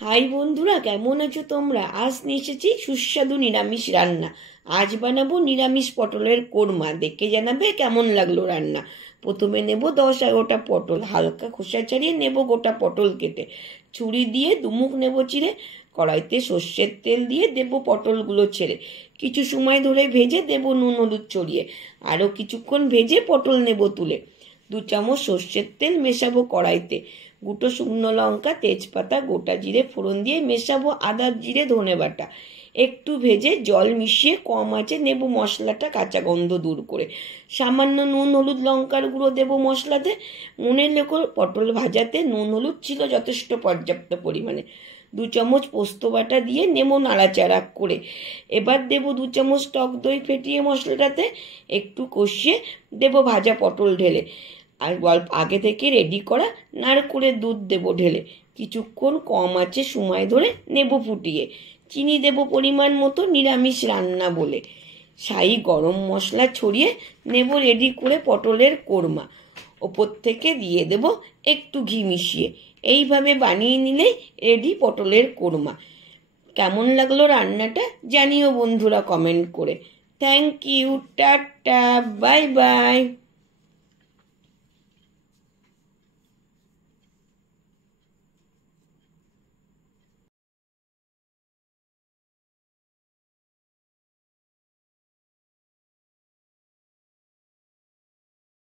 High বন্ধুরা, কেমন আছো তোমরা? আজ নিয়ে এসেছি সুস্বাদু নিরামিষ রান্না। আজ বানাবো নিরামিষ পটলের কোরমা। দেখে জানাবে কেমন লাগলো রান্না। প্রথমে নেব 10-11টা পটল, হালকা খোসা ছাড়িয়ে নেব গোটা পটল কেটে। ছুরি দিয়ে দুমুখ নেব চিড়ে। কড়াইতে সর্ষের তেল দিয়ে দেব পটলগুলো ছেড়ে। কিছু সময় ধরে ভেজে দেব নুন হলুদ ছড়িয়ে। আরও কিছুক্ষণ ভেজে পটল নেব তুলে। 2 চামচ সর্ষের তেল মেশাবো কড়াইতে। গুঁটো শুকনো লঙ্কা, তেজপাতা, গোটা জিরে ফোড়ন দিয়ে মেশাবো আদা জিরে ধনে বাটা। একটু ভেজে জল মিশিয়ে কম আঁচে নেব মশলাটা কাঁচা গন্ধ দূর করে। সামান্য নুন হলুদ লঙ্কার গুঁড়ো দেব মশলাতে। মনে রেখো পটল ভাজাতে নুন হলুদ ছিল যথেষ্ট পর্যাপ্ত পরিমাণে। 2 চামচ পোস্ত বাটা দিয়ে নেব নাড়াচাড়া করে। এবার দেব 2 চামচ টক দই ফেটিয়ে মশলাটাতে। একটু কষিয়ে দেব ভাজা পটল ঢেলে। আর অল্প আগে থেকে রেডি করা নারকেলের দুধ দেব ঢেলে। কিছুক্ষণ কম আঁচে সময় ধরে নেব ফুটিয়ে। চিনি দেব পরিমাণ মতো, নিরামিষ রান্না বলে। শাহি গরম মশলা ছড়িয়ে নেব রেডি করে পটলের কোরমা। ওপর থেকে দিয়ে দেব একটু ঘি মিশিয়ে। এইভাবে বানিয়ে নিলেই রেডি পটলের কোরমা। কেমন লাগলো রান্নাটা জানিও বন্ধুরা কমেন্ট করে। Thank you, tata, bye by.